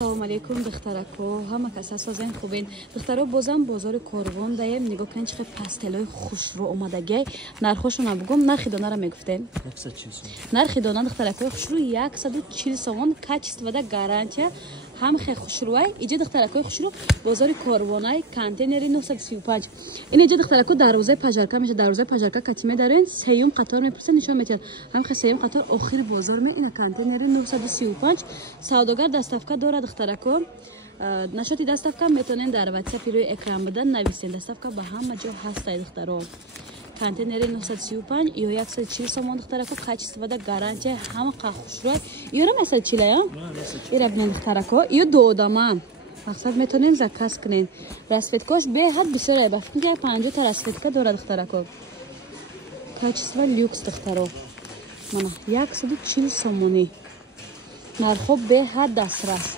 Салом алейкум духтарако, ҳама кас ҳастин хубин. Духтаро бозам бозори Корвон даем нигоҳ кунед чӣ пастелои хушрӯ омадагӣ. Нархошона бугум, нархи донара мегуфтем. 140 сом. Нархи дона духтарако хушрӯ 140 сомон, качествода гарантия. ҳам хе хушрӯай, иҷа духтарако хушрӯ бозори Корвонай, контейнери 935. Ин иҷа духтарако дарвозаи пажарка меша, дарвозаи пажарка катиме дарен, сеюм қатор мепурсен нишон метиҳад. Ҳам хе сеюм қатор охири бозор ме, ина контейнери 935. Савдогар доставка дорад духтарако. Нашоти доставка метонен дар WhatsApp рои экран бидан нависен. Доставка ба ҳама ҷо ҳастай духтаро. Контейнери 935 ё 140 сомон духтарако, качествода гарантия, ҳама хушрӯай. Ёра 140 я? Ира бинен духтарако, ё доодама. Мақсад метонен заказ кунен. Расветкош беҳад бисёр ба фикр 50 та расветка дорад духтарако. Качество люкс духтаро. Мана 140 сомони. Нархо беҳад дастрас.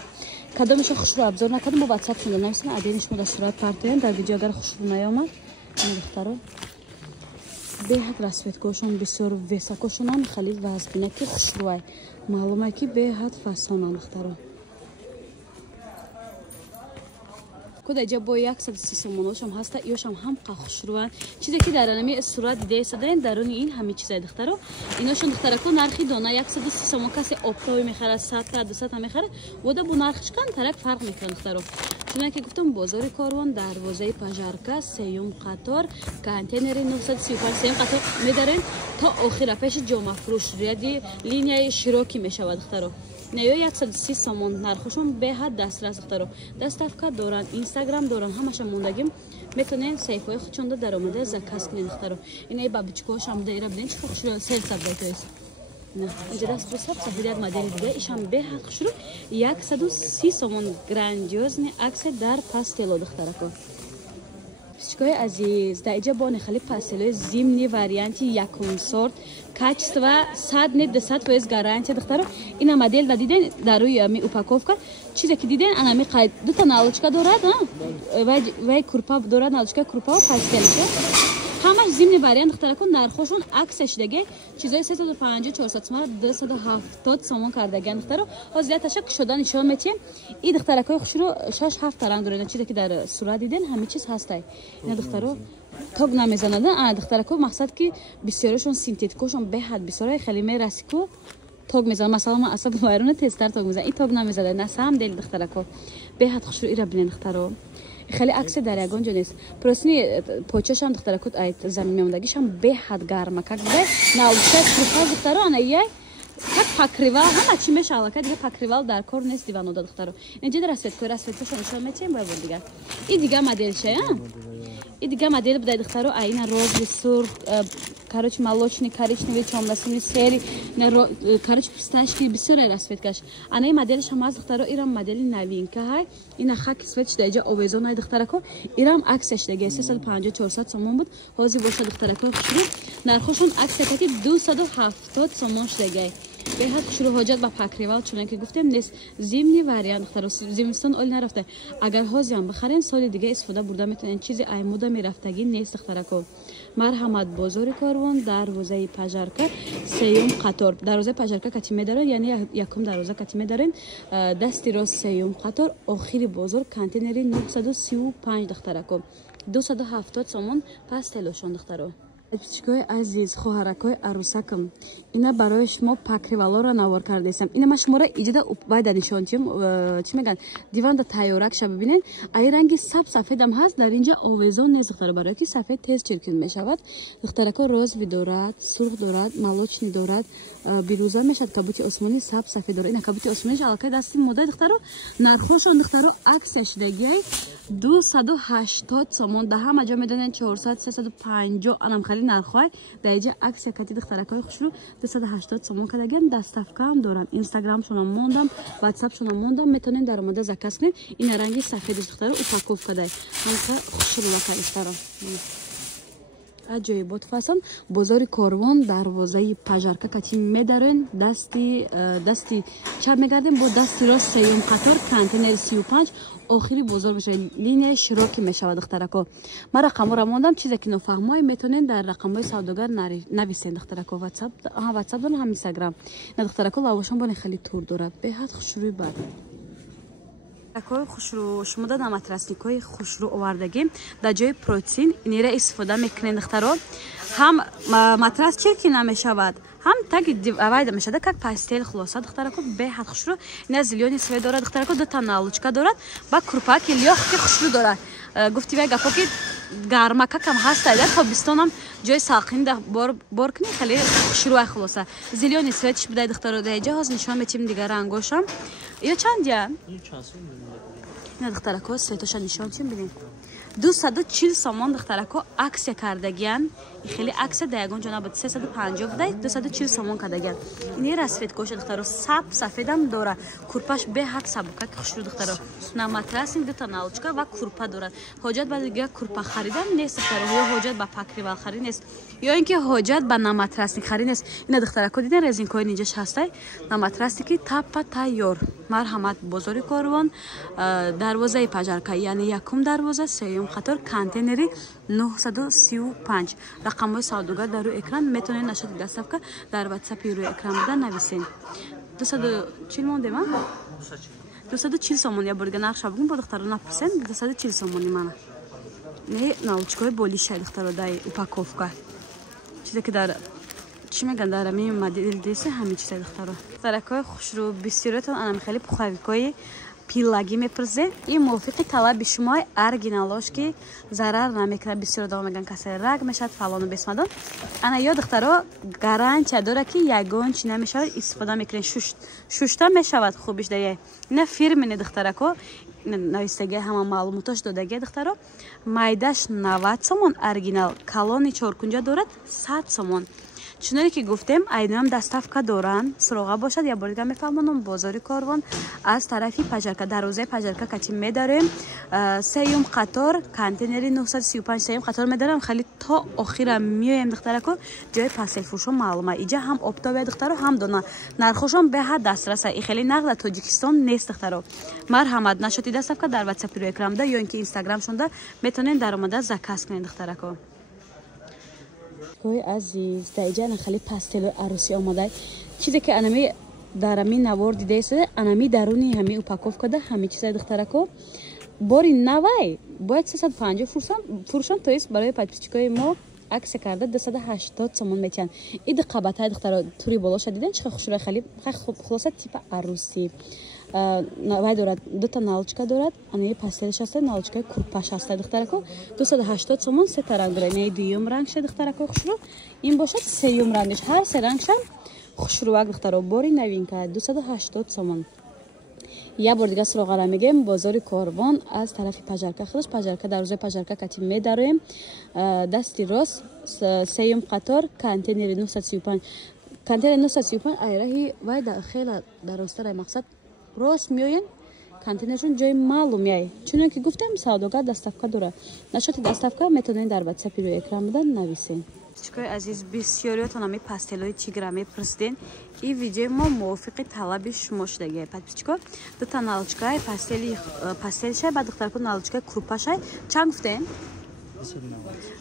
Кадомиша хушрӯ обзор накардам, бо WhatsApp шуда нависем, адениш мо дастрат партоен дар видео агар хушрӯ наёмад. Ин духтаро беҳад расветкошон бисёр весакошонам хали вазбинаки хушрӯай. Маълумай ки беҳад фасонам духтаро. Куда ҷа бо 130 сомоношам ҳаста, ёшам ҳам хушрӯан. Чизе ки дар анами сурат дида садаен даруни ин ҳами чизай духтаро. Иношон духтарако нархи дона 130 сомон касе оптовӣ мехарад 100 та 200 та мехарад. Вода бо нархиш кан тарак фарқ мекунад духтаро. Чуна ки гуфтам бозори Корвон дарвозаи пажарка сеюм қатор контейнери 935 сеюм қатор медарен то охира пеши ҷомафрӯш ряди линияи широки мешавад духтаро. Неё 130 сомон нархошон беҳад дастрас духтаро. Доставка доран, Instagram доран, ҳамаша мондагим метонен сайфҳои худшонда даромада заказ кунед духтаро. Инаи бабичкошам да ира бинен чӣ хушрӯ сельсаб байтоис. Инҷа дастро сабса ҳидат модели дига ишам беҳад хушрӯ 130 сомон грандиозни аксия дар пастело духтарако. Писчикои азиз, да иҷа боне хали пастелои зимни варианти якум сорт качество 100 не 200% гарантия духтаро. Ина модель да диден дар рӯи ами упаковка чизе ки диден анами қайд дута налочка дорад, вай курпа дорад, налочка курпа ва пастелиша. ҳамаш зимни вариант духтарако, нархошон аксия шидаги чизои 350 400 сомон 270 сомон кардаган духтаро. ҳозир ташак шуда нишон метиҳем. И духтаракои хушрӯ 6-7 та ранг дорад, чизе ки дар сурат диден ҳами чиз ҳастай. Ина духтаро тог намезанад, духтарако мақсад ки бисёрашон синтетикошон беҳад бисёрай хели мерасику тог мезанад. Масалан ман асаб вайрона тезтар тог мезанад, и тог намезанад. На самом деле духтарако беҳад хушрӯ ира бинен духтаро. خیلی عکس در یگان جونیست. پروسنی پوچش هم دختره کد ایت زمین میوندگیش هم به حد گرمه که به نالوشه کلیفاز دختره آنه یه как покрывал, ҳама чӣ мешавад ки дига покрывал дар кор нест диванода духтаро. Инҷа расветкои нишон метиҳем бо дига. И дига моделша, и дига модел будай духтаро, айна розовый, сурх, короче молочный, коричневый, темно-синий, серый, короче писташки бисёр расветкаш. Ана моделш ҳам аст духтаро, ирам модели новинка ҳай. Ина хаки свет шуда иҷа овезонай духтарако. Ирам аксия шудаги 350 400 сомон буд. Ҳозир боша духтарако хушрӯ. Нархошон аксия таки 270 сомон шудаги. беҳад хушрӯ ҳоҷат ба покривал чуна ки гуфтем нест зимни вариант духтаро. Зимистон оли нарафта. Агар ҳозирам бихарен соли дига истифода бурда метонен. Чизи аймуда мерафтаги нест духтарако. Марҳамат бозори Корвон дарвозаи пажарка сеюм қатор. Дарвозаи пажарка катиме дорад, яъне якум дарвоза катиме дорен. Дасти рост сеюм қатор, охири бозор контейнери 935 духтарако. 270 сомон пастелошон духтаро. Пичкои азиз, хоҳаракои арусакам, ина барои шумо покривалора навор кардесам. Ина ма шуморо иҷода байда нишонтиём, чӣ мегӯянд, диванда тайёракша бибинед. Ай ранги сафедам ҳаст, дар инҷа овезон нест духтаро, барое ки сафед тез чиркин мешавад. Духтарако розовый дорад, сурх дорад, молочный дорад, бирӯза мешавад, кабути осмонӣ сафед дорад. Ина кабути осмониш аллакай дасти модай духтаро. Нархошон духтаро аксия шудагиай 280 сомон, да ҳама ҷо медонен 400 350 анам хали нархой дар иҷа аксия кати духтаракои хушрӯ 280 сомон кардагиам. доставка ҳам дорам, Instagram шона мондам, WhatsApp шона мондам, метонен дар омада заказ кунед. Ина ранги сафеди духтаро упаковкадай ҳамка хушрӯака духтаро. аҷоибот фасон бозори Корвон дарвозаи пажарка кати медарен дасти чап мегардем бо дасти рост сеюм қатор контейнери 35 охири бозор мешавад, линияи широки мешавад духтарако. Ман рақамҳоро мондам, чизе ки нофаҳмои метонен дар рақамҳои савдогар нависен духтарако. WhatsApp дорам, ҳам Instagram. На духтарако лавошон боне хеле тур дорад, беҳад хушрӯи бад. Такой хушру шумо да матрасникой хушру овардагим да ҷои протеин инера истифода мекунем духтаро. Ҳам матрас чирки намешавад, ҳам таги авайда мешавад как пастел хулоса духтарако беҳад хушру. Ина зелёни свет дорад духтарако, ду та налучка дорад ба курпа ки лёх ки хушру дорад. Гуфтивай гапо ки гармака кам ҳаста дар тобистонам ҷои салқин да бор кунӣ хеле хушру хулоса. Зелёни светиш бидай духтаро да ҷа ҳоз нишон метим дигар ангошам. Ё чанд я? Ина духтарако светоша нишон чим бинем. 240 сомон духтарако аксия кардагиян. Хеле аксия да ягон ҷо набуд 350 будай 240 сомон кардагиян. Ини расвет коша духтаро сафедам дора. Курпаш беҳад сабука ки хушру духтаро. На матрасин ду та налучка ва курпа дорад. Ҳоҷат ба дига курпа харидан нест духтаро, ё ҳоҷат ба пакривал харид нест, ё ин ки ҳоҷат ба на матрасник харид нест. Ина духтарако диден резинкои ниҷаш ҳастай. На матрасники таппа тайёр. Марҳамат бозори Корвон, дарвозаи пажарка, яъни якум дарвоза, сеюм қатор, контейнери 935. Рақамҳои савдогар дар рӯи экран метавонед нашоти доставка дар WhatsApp рӯи экран буда нависен. 240 мондем а? 240 сомон я борга нақша бугум бо духтаро напурсен 240 сомони мана. Не научкои болиша духтаро дай упаковка. Чизе ки дар чӣ меган дар ами модел деса ҳамин чиза духтаро. Таракои хушру бисёртон анам хеле пухавикои пиллаги мепурзе. Ин мувофиқи талаби шумои оригиналош ки зарар намекунад. Бисёр одам меган касе рак мешавад фалону бесмадон. Ана ё духтаро гарантия дора ки ягон чи намешавад истифода мекунед. Шушта мешавад хубиш дае. Ина фирмини духтарако навистаги ҳама маълумотош додаги духтаро. Майдаш 90 сомон оригинал, калони 4 дорад 100 сомон. чуноне ки гуфтем айнам доставка доранд. Суроға бошад я борга мефаҳмонам бозори Корвон аз тарафи пажарка дарвозаи пажарка катим медарем. Сеюм қатор контейнери 935 сеюм қатор медарем. Хали то охира миёем духтарако ҷои пастелфурӯшон маълума. Иҷа ҳам обтобия духтаро ҳам дона нархошон беҳад дастраса. И хели нағда Тоҷикистон нест духтаро. Марҳамат нашоти доставка дар WhatsApp рӯи экранда ё ин ки Instagramшонда метавонед дар омада заказ кунед духтарако. Ой азиз дайҷа на хали пастело аруси омадай чизе ки анами дарами навор дидеса анами даруни ҳами упаковка да ҳами чиза духтарако бори навай бояд 350 фурӯшон то есть барои подписчикои мо аксия карда 280 сомон метиҳан. Иди қабатай духтаро тури болоша диден чиқа хушро хали хулоса типа аруси вай дорад дута налочка дорад ани пастелш аста налочкаи курпаш аста духтарако 280 сомон се та ранг дорад. Не дуюм рангша духтарако хушро ин бошад сеюм рангш ҳар се рангша хушрувак духтаро бори новинка 280 сомон. Я бор дига суроғара мегем бозори Корвон аз тарафи пажарка худаш пажарка дарвозаи пажарка катим медароем дасти рост сеюм қатор контейнери 935 контейнери 935 айраҳи вай да хела даростараи мақсад рост миёен контейнершон ҷои маълум яй чунон ки гуфтем савдогар доставка дора. Нашоти доставка метавонед дар WhatsApp рӯи экран буда нависен. Чикои азиз бисёриётон ами пастелои чигра мепурсиден. И видеои мо мувофиқи талаби шумо шудагия подписчико. Ду та налочкаи пастелшай ба духтарако налочкаи крупашай чанд гуфтем?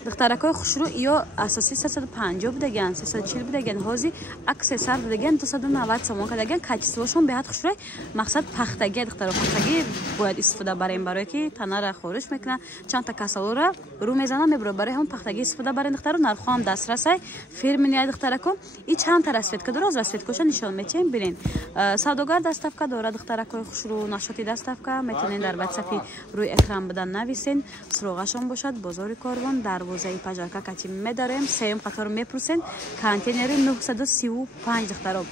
духтаракои хушрӯ ё асоси 350 будагиян 340 будагиян ҳози аксе сар дадагиян 290 сомон кардагиян качествошон беҳад хушрӯ мақсад пахтагия духтаро пахтагӣ бояд истифода барем барое ки танара хориш мекунад чанд та касалора рӯ мезана мебура барои ҳам пахтагӣ истифода барем духтаро нархоам дастрасай фирмини духтарако и чанд та расветка дора аз расветкоша нишон метиҳем бирен савдогар доставка дора духтаракои хушрӯ нашоти доставка метавонед дар WhatsApp рӯи экран будан нависен суроғашон бошад бозори Корвон дарвозаи пажарка катим медарем сеюм қатор мепурсен контейнери 935 духтаро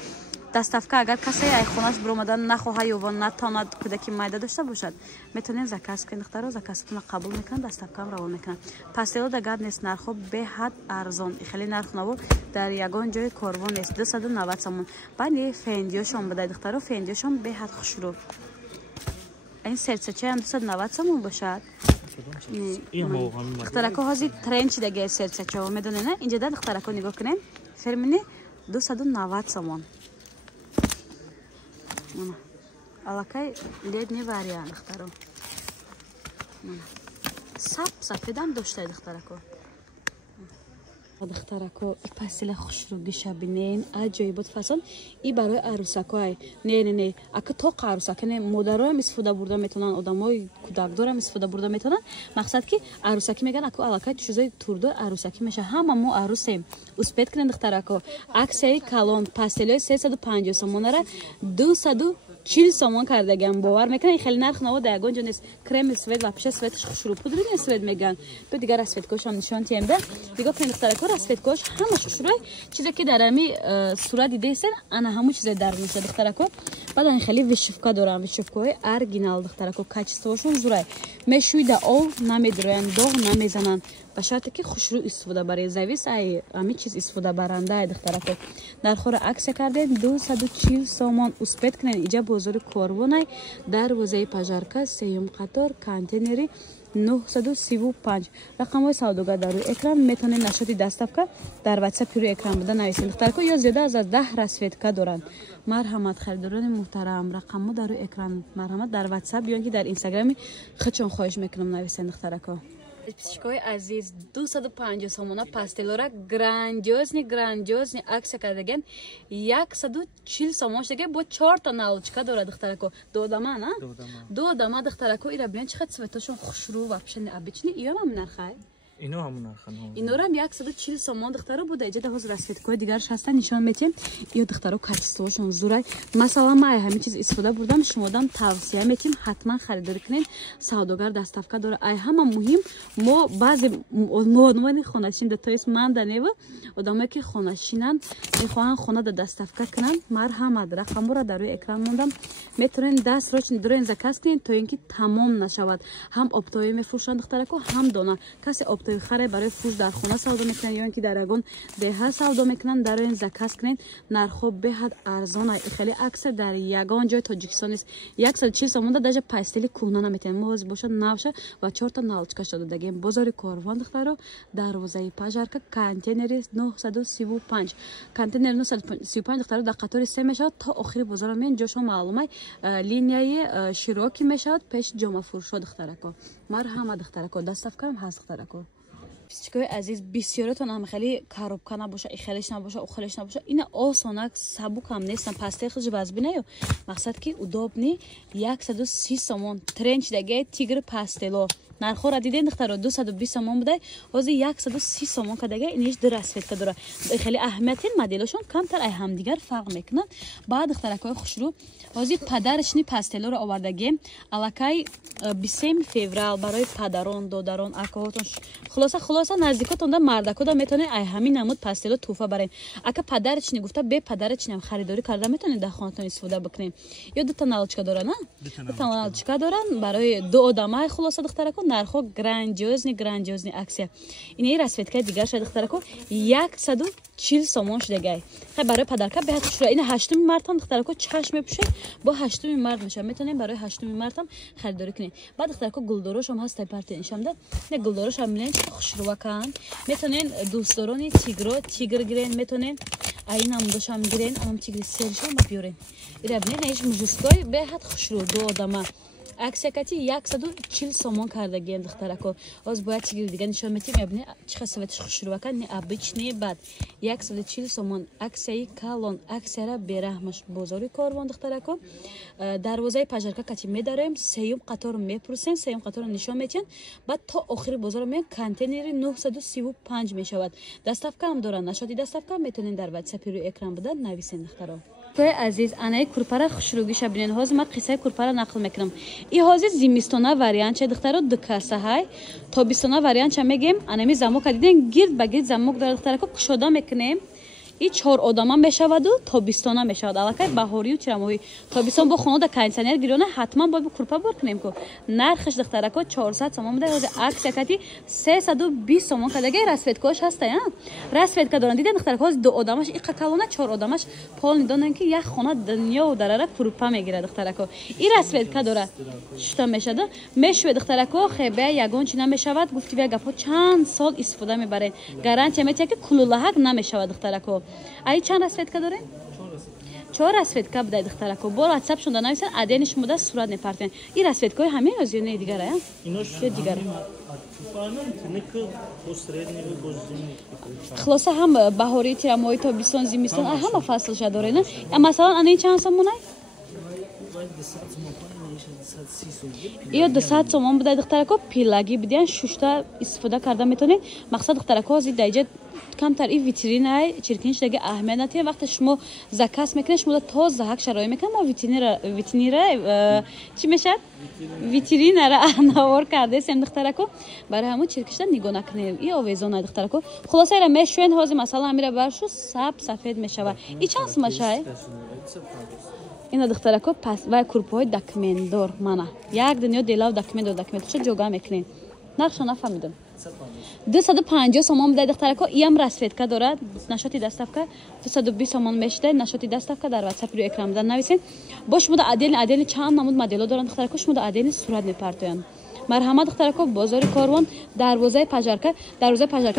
доставка агар касае ай хонаш биромада нахоҳад ё вон натонад кӯдаки майда дошта бошад метавонед заказ кунед духтаро заказатона қабул мекунад доставкаам равон мекунад пастело да гап нест нархо беҳад арзон хеле нархнаво дар ягон ҷои Корвон нест 290 сомон баъди фендиёшон будай духтаро фендиёшон беҳад хушрӯ ин сердсачаам 290 сомон бошад духтарако ҳозир тренд шидагия сердсачао медонена инҷа да духтарако нигоҳ кунем фермини 290 сомон аллакай ледни вариант духтаро сафедам доштай духтарако دخترکو این پستیل خوشروگی شبینین عجایبات فصل این برای عروسکای نه اگه تو عروسک نه مادرها هم استفاده برده میتونن آدمای کودکدار هم استفاده برده میتونن مقصد که عروسکی میگن اگه علاقه چیزای توردار عروسکی میشه همه ما عروسیم اسپیت کنن دخترکو عکسای کلون پستیل 350 سومون را 240 سومون کردگم باور میکنن خیلی نرخ نو داگون جنس کرم اسود و پیش اسودش خوشرو پودر اسود میگن تو دیگه اسودکوش هم نشون تیمده دیگه کنن دخترکو اسودکوش همش خوشروی چیزی که در امی صورت دیده است انا همون چیز در میشه دخترکو بعد این خیلی وشفکا دارم وشفکای ارگینال دخترکو کاچستوشون زورای مشوی دا او نمیدرن دو نمیزنن به شرطی که خوشرو استفاده برای زویس ای امی چیز استفاده برنده دخترکو در خور عکس کرده 240 سومون اسپیت کنن اینجا بازار کاروانای دروازه پژارکا سیوم قطار کانتینری 935 رقم‌های سوداگر در روی اکران میتونید نشاط دستافکا در واتساپ روی اکران بده نویسید دخترکو یا زیاده از 10 رسویدکا دارن مرحمت خریداران محترم رقم‌ها در روی اکران مرحمت در واتساپ یا در اینستاگرام خودشون خواهش میکنم نویسید دخترکو پسیشکای عزیز 250 سومون پاستیلورا گراندیوزنی عکس کردگن 140 سومون دیگه با 4 تا نالچکا داره دخترکو دو دما نه دو دما دخترکو ایرا ببین چقدر سوتاشون خوشرو و پشن ابیچنی اینا هم نرخه اینو همون نرخه اینا رو هم 140 سومون دخترو بوده اینجا حاضر رسیدکای دیگرش هستن نشون میدیم یا دخترو کاچستوشون زورای مثلا ما همین چیز استفاده بردم شما دام توصیه میتیم حتما خریداری کنین سوداگر دستافکا داره ای همه مهم ما بعضی مودمانی خونه‌شین دتایس ماندنه و آدمایی که خونه‌شینن میخوان خونه دستافکا کنن مرحمت رقم رو در روی اکران موندم میتونین دست روش درین زکاس کنین تا اینکه تمام نشود هم آبتایی میفروشن دخترکو هم دونه کسی آبتایی خره برای فروش در خونه سودا میکنن یا اینکه در اگون ده سودا میکنن در این زکاس کنین نرخو به حد ارزانه خیلی اکثر در یگان جای تاجیکستان است 140 سومون داده پاستیل کوهنا نمیتونن موز باشه نوشه و 4 تا نالچکا شده دیگه بازار کاروان دخترو دروازه پژارکا کانتینر 935 کانتینر 935 دخترو در قطار 3 میشه تا آخر بازار میان جاشو معلومه لینیای شیروکی میشه پیش جمعه فروش دخترکو مرحمت دخترکو دستافکا هم هست دخترکو پسیچکای عزیز بسیارتون هم خیلی کاروبکا نباشه خیلیش نباشه خیلیش نباشه این آسانک سبک هم نیستن پسته خیلی وزبی نیو مقصد که удобنی 130 سومون ترنچ دیگه تیگر پاستلو نرخو را دیدین دخترو 220 سومون بوده حاضر 130 سومون که دیگه اینش درست داره خیلی اهمیتی مدلشون کمتر ای هم دیگر فرق میکنن بعد دخترکای خوشرو حاضر پدرشنی پاستلو رو آوردگیم الکای 20 فوریه برای پدران دادران اکاهاتون خلاصه نزدیکاتون دا مردکو دا میتونه ای همین نمود پاستلو توفه برین اگه پدرچنی گفته به پدرچنی هم خریداری کرده میتونید در خونتون استفاده بکنین یا دو تا نالچکا داره نه دو تا نالچکا دارن برای دو آدمای خلاصه دخترکو نرخو گراندیوزنی اکسیا اینه رسویدکای دیگر شده دخترکو 140 سومون شده خیلی برای پدرکا به حد شده این 8 مارت هم دخترکو چشم بپوشه با 8 مارت میشه میتونین برای 8 مارت هم خریداری کنین بعد دخترکو گلدروش هم هست پارتی انشامده نه گلدروش هم میلین خوشرو کن میتونین دوستدارانی تیگر گیرین میتونین این هم دوشم گیرین هم تیگر سرشون بیارین اینا ببینید ایش مجسکای به حد خوشرو دو آدمه عکسکتی 140 سومون کردگی دخترکو از باید چیزی دیگه نشون میدیم ببینید چه خاصیتش خوشرو کن نه ابیچنی بعد 140 سومون عکسی کالون عکسرا برهمش بازاری کاروان دخترکو دروازه پژارکا کتی میداریم سیوم قطار میپرسین سیوم قطار نشون میدین بعد تا آخر بازار می کانتینر 935 میشود دستافکا هم دارن نشاطی دستافکا میتونین در واتساپ روی اکران بدن نویسین دخترو توی عزیز انا کورپارا خوشروگی شبینن هاز ما قصه کورپارا نقل میکنم ای هاز زیمیستونا واریانت چه دخترو دکاسه های تابستونا واریانت چه میگیم انمی زموک دیدین گرد به گرد زموک در دخترکو کشودا میکنیم این 4 آدم هم میشود و تابستان هم میشود البته بهاری و چرمایی تابستان با خونه در کانتینر گیرونه حتما باید کورپا بر کنیم که نرخش دخترکو 400 سومون بوده از عکس کتی 320 سومون که دیگه رسویدکاش هست یا رسویدکا دارن دیدن دخترکو دو آدمش این کلونه 4 آدمش پال ندونن که یک خونه دنیا و دراره کورپا میگیره دخترکو این رسویدکا داره شتا میشده میشوی دخترکو خیبه یگان چی نمیشود گفتی بیا گپو چند سال استفاده میبرین گارانتی میته که کلولهک نمیشود دخترکو ای چند رسویدکا داره 4 расветка будай духтарако бо WhatsApp шунда нависен адениш муда сурат мепартен ин расветкаи ҳаме аз ё не дигара ё дигара хулоса ҳам баҳорӣ тирамоҳӣ тобистон зимистон ҳама фаслша дорена масалан ани чанд сомонай ё 200 сомон будай духтарако пилаги бидиан шушта истифода карда метавонед мақсад духтарако ҳозир даиҷа камтар ин витринай чиркинишдаги аҳамият натия вақте шумо заказ мекунед шумо тоза ҳак шароӣ мекунед мо витринара чӣ мешавад витринара навор кардесем духтарако барои ҳамон чиркишда нигоҳ накунед и овезонай духтарако хулоса ира мешӯед ҳозир масалан амира баршу сафед мешавад и чанд сумашай ина духтарако пас вай курпаҳои документдор мана як дунё делав документ чӣ ҷога мекунед нақша нафаҳмидам 250 сомон будай духтарако иам расветка дорад нашоти доставка 220 сомон мешида нашоти доставка дар WhatsApp ро экран дар нависен бо шумо адели чанд намуд модело доранд духтарако шумо адели сурат мепартоянд марҳамат духтарако бозори корвон дарвозаи пажарка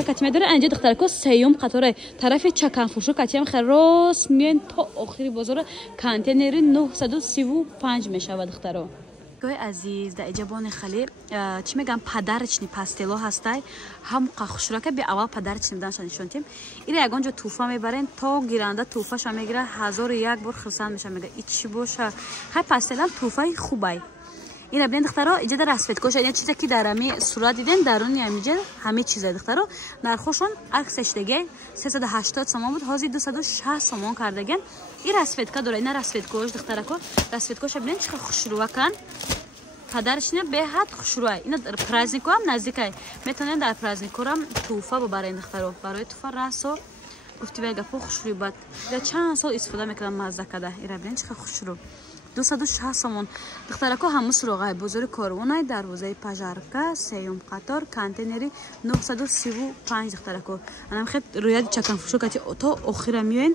катима дора анҷа духтарако сеюм қатора тарафи чаканфурӯш катиам херос миён то охири бозор контейнери 935 мешавад духтаро گوی عزیز در اجابان خالی چی میگم پدرچنی پاستلو هستی هم قخشورا که به اول پدرچنی بدن شدن تیم اینا یگان جو توفا میبرن تا گیرنده توفا شا میگیره 1001 بار خرسان میشه میگه ایچی باشه های پاستلام توفای خوبای اینا ببین دخترا اینجا در رسفت کوش اینا چیزی که در می صورت دیدن درونی اینجا همه چیز دخترا نرخشون عکسش دیگه 380 سوم بود هازی 260 سوم کردگن این رسفت کا داره اینا رسفت کوش دخترا کو رسفت کوش ببین چه خوشرو کن پدرش نه به حد خوشرو اینا در پرازنیکو هم نزدیکه میتونن در پرازنیکو هم توفا ببرن دخترا برای توفا راسو گفتی بگه خوشرو باد در چند سال استفاده میکنم مزه کده اینا ببین چه خوشرو 260 сомон духтарако ҳамун суроғаи бузурги корвонай дарвозаи пажарка сеюм қатор контейнери 935 духтарако анам хеб рӯяди чаканфурӯшо кати то охира миёен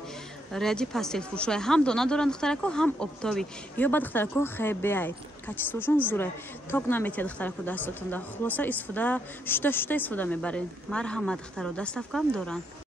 рӯяди пастелфурӯшои ҳам дона доранд духтарако ҳам обтоби ё ба духтарако хебеай качествошон зурай ток наметия духтарако дастотунда хулоса истифода шута истифода мебаред марҳамат духтаро доставкам доранд